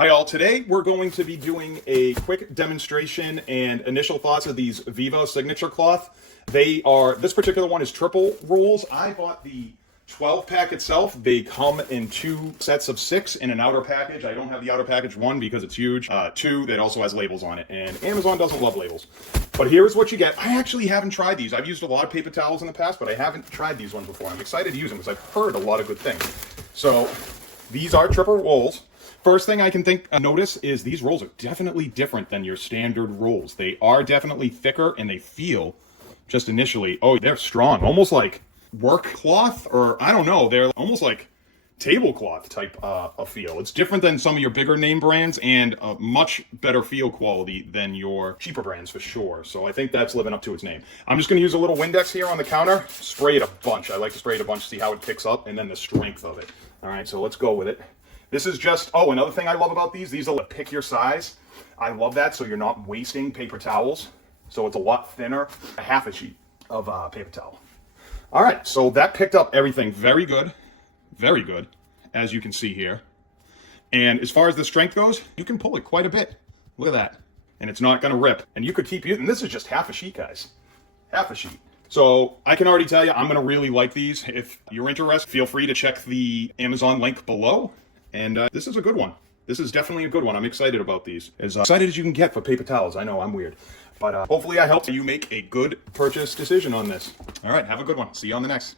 Hi all, today we're going to be doing a quick demonstration and initial thoughts of these Viva signature cloth. This particular one is triple rolls. I bought the 12 pack itself. They come in 2 sets of 6 in an outer package. I don't have the outer package, 1, because it's huge. 2, that also has labels on it, and Amazon doesn't love labels. But here's what you get. I actually haven't tried these. I've used a lot of paper towels in the past, but I haven't tried these ones before. I'm excited to use them because I've heard a lot of good things. So these are triple rolls. First thing I can notice is these rolls are definitely different than your standard rolls. They are definitely thicker, and they feel, just initially, oh, they're strong, almost like work cloth, or I don't know, they're almost like tablecloth type of feel. It's different than some of your bigger name brands, and a much better feel quality than your cheaper brands for sure. So I think that's living up to its name. I'm just going to use a little Windex here on the counter, spray it a bunch. I like to spray it a bunch, see how it picks up, and then the strength of it. All right, so let's go with it. This is just, oh, another thing I love about these will pick your size. I love that, so you're not wasting paper towels. So it's a lot thinner, a half a sheet of paper towel. All right, so that picked up everything very good, as you can see here. And as far as the strength goes, you can pull it quite a bit. Look at that. And it's not gonna rip. And you could keep using, this is just half a sheet, guys. Half a sheet. So I can already tell you, I'm gonna really like these. If you're interested, feel free to check the Amazon link below. And this is a good one. This is definitely a good one. I'm excited about these. As excited as you can get for paper towels. I know, I'm weird. But hopefully I helped you make a good purchase decision on this. All right, have a good one. See you on the next.